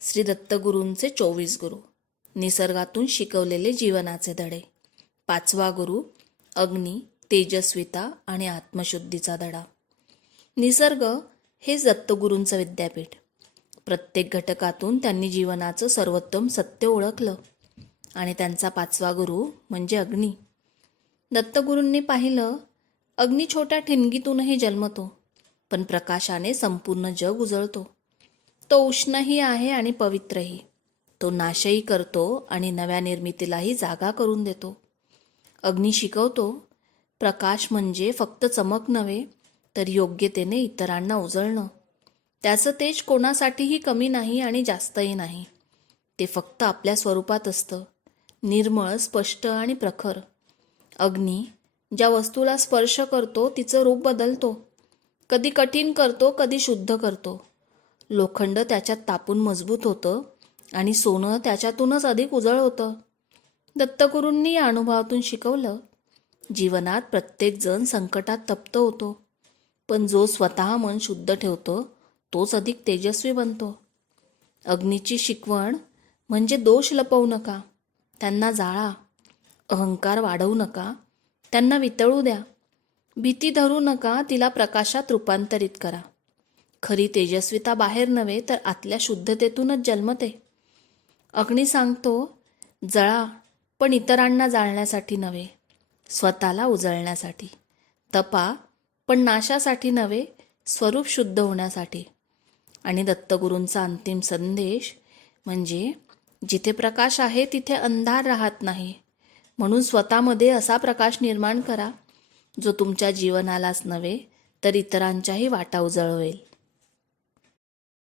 श्री दत्तगुरूंचे 24 गुरु, निसर्गातून शिकवलेले जीवनाचे धडे. 5वा गुरु, अग्नी, तेजस्विता आणि आत्मशुद्धीचा धडा. निसर्ग हेच दत्तगुरूंचं विद्यापीठ. प्रत्येक घटकातून त्यांनी जीवनाचं सर्वोत्तम सत्य ओळखलं. आणि त्यांचा 5वा गुरु म्हणजे अग्नी. दत्तगुरूंनी पाहिलं, अग्नी छोट्या ठिणगीतूनही जन्मतो, पण प्रकाशाने संपूर्ण जग उजळतो. तो उष्णही आहे आणि पवित्रही. तो नाशही करतो आणि नव्या निर्मितीलाही जागा करून देतो. अग्नी शिकवतो, प्रकाश म्हणजे फक्त चमक नव्हे, तर योग्यतेने इतरांना उजळणं. त्याचं तेज कोणासाठीही कमी नाही आणि जास्तही नाही. ते फक्त आपल्या स्वरूपात असतं, निर्मळ, स्पष्ट आणि प्रखर. अग्नी ज्या वस्तूला स्पर्श करतो तिचं रूप बदलतो. कधी कठीण करतो, कधी शुद्ध करतो. लोखंड त्याच्यात तापून मजबूत होतं आणि सोनं त्याच्यातूनच अधिक उजळ होतं. दत्तगुरूंनी या अनुभवातून शिकवलं, जीवनात प्रत्येकजण संकटात तप्त होतो, पण जो स्वतः मन शुद्ध ठेवतो तोच अधिक तेजस्वी बनतो. अग्नीची शिकवण म्हणजे दोष लपवू नका, त्यांना जाळा. अहंकार वाढवू नका, त्यांना वितळू द्या. भीती धरू नका, तिला प्रकाशात रूपांतरित करा. खरी तेजस्विता बाहेर नव्हे, तर आतल्या शुद्धतेतूनच जन्मते. अग्नी सांगतो, जळा, पण इतरांना जाळण्यासाठी नव्हे, स्वतःला उजळण्यासाठी. तपा, पण नाशासाठी नव्हे, स्वरूप शुद्ध होण्यासाठी. आणि दत्तगुरूंचा अंतिम संदेश म्हणजे, जिथे प्रकाश आहे तिथे अंधार राहत नाही. म्हणून स्वतःमध्ये असा प्रकाश निर्माण करा, जो तुमच्या जीवनालाच नव्हे, तर इतरांच्याही वाटा उजळवेल.